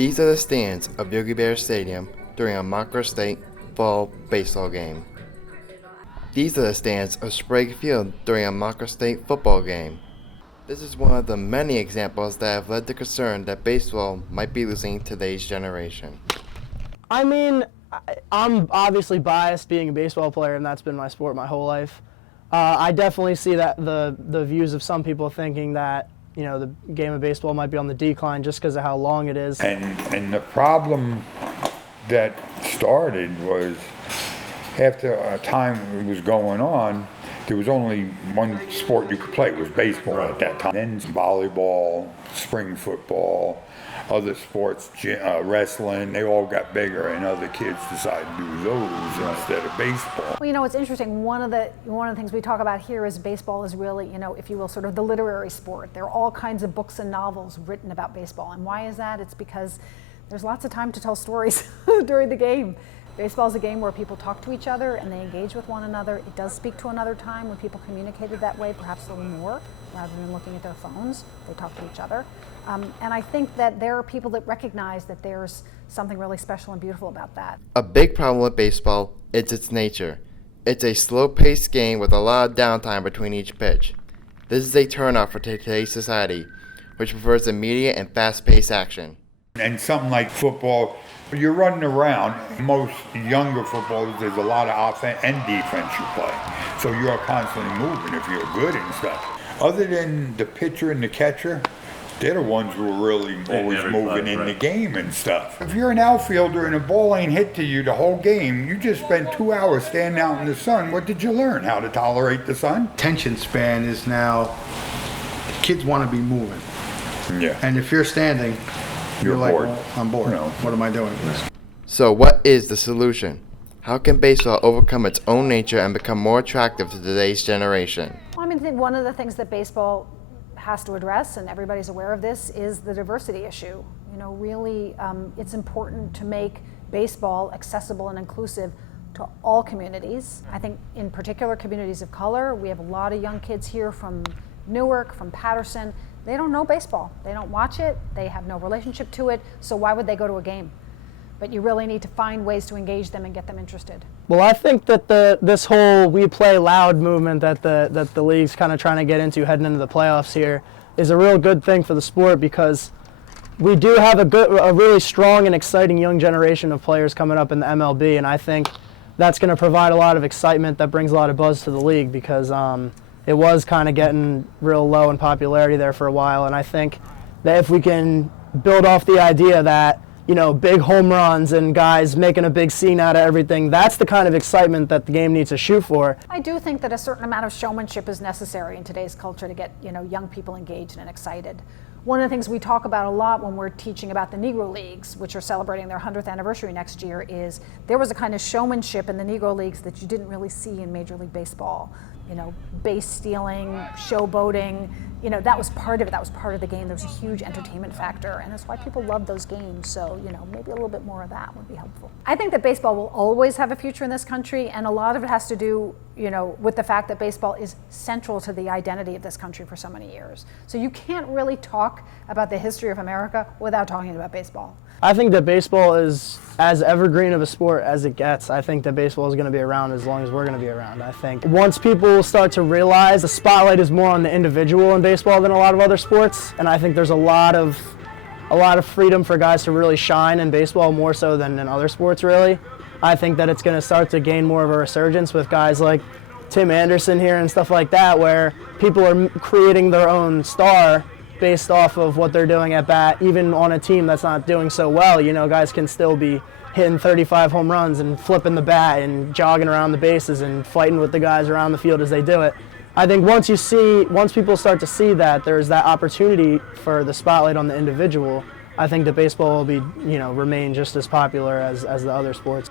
These are the stands of Yogi Bear Stadium during a Montclair State fall baseball game. These are the stands of Sprague Field during a Montclair State football game. This is one of the many examples that have led to concern that baseball might be losing today's generation. I mean, I'm obviously biased being a baseball player, and that's been my sport my whole life. I definitely see that the views of some people thinking that, you know, the game of baseball might be on the decline just because of how long it is. And the problem that started was after a time it was going on, there was only one sport you could play, it was baseball at that time. Then volleyball, spring football, other sports, wrestling, they all got bigger, and other kids decided to do those instead of baseball. Well, you know, it's interesting. One of the things we talk about here is baseball is really, you know, if you will, sort of the literary sport. There are all kinds of books and novels written about baseball. And why is that? It's because there's lots of time to tell stories during the game. Baseball is a game where people talk to each other and they engage with one another. It does speak to another time when people communicated that way, perhaps a little more, rather than looking at their phones. They talk to each other. And I think that there are people that recognize that there's something really special and beautiful about that. A big problem with baseball is its nature. It's a slow-paced game with a lot of downtime between each pitch. This is a turnoff for today's society, which prefers immediate and fast-paced action. And something like football, you're running around. Most younger footballers, there's a lot of offense and defense you play. So you're constantly moving if you're good and stuff. Other than the pitcher and the catcher, they're the ones who are really always moving in the game and stuff. If you're an outfielder and a ball ain't hit to you the whole game, you just spent 2 hours standing out in the sun. What did you learn? How to tolerate the sun? Attention span is now, kids want to be moving. Yeah. And if you're standing, you're like, bored. well, I'm bored. No. What am I doing? So what is the solution? How can baseball overcome its own nature and become more attractive to today's generation? Well, I think one of the things that baseball has to address, and everybody's aware of this, is the diversity issue. You know, really, it's important to make baseball accessible and inclusive to all communities. I think in particular communities of color, we have a lot of young kids here from Newark, from Patterson. They don't know baseball. They don't watch it. They have no relationship to it. So why would they go to a game? But you really need to find ways to engage them and get them interested. Well, I think that this whole "we play loud" movement that the league's kind of trying to get into heading into the playoffs here is a real good thing for the sport, because we do have a really strong and exciting young generation of players coming up in the MLB, and I think that's going to provide a lot of excitement that brings a lot of buzz to the league, because it was kind of getting real low in popularity there for a while, and I think that if we can build off the idea that, you know, big home runs and guys making a big scene out of everything, that's the kind of excitement that the game needs to shoot for. I do think that a certain amount of showmanship is necessary in today's culture to get, you know, young people engaged and excited. One of the things we talk about a lot when we're teaching about the Negro Leagues, which are celebrating their 100th anniversary next year, is there was a kind of showmanship in the Negro Leagues that you didn't really see in Major League Baseball. You know, base stealing, showboating, you know, that was part of it. That was part of the game. There was a huge entertainment factor, and that's why people love those games. So, you know, maybe a little bit more of that would be helpful. I think that baseball will always have a future in this country, and a lot of it has to do, you know, with the fact that baseball is central to the identity of this country for so many years. So you can't really talk about the history of America without talking about baseball. I think that baseball is as evergreen of a sport as it gets. I think that baseball is going to be around as long as we're going to be around. I think once people start to realize the spotlight is more on the individual in baseball than a lot of other sports, and I think there's a lot of freedom for guys to really shine in baseball, more so than in other sports really. I think that it's going to start to gain more of a resurgence with guys like Tim Anderson here and stuff like that, where people are creating their own star based off of what they're doing at bat, even on a team that's not doing so well. You know, guys can still be hitting 35 home runs and flipping the bat and jogging around the bases and fighting with the guys around the field as they do it. I think once people start to see that there's that opportunity for the spotlight on the individual, I think that baseball will be, you know, remain just as popular as the other sports.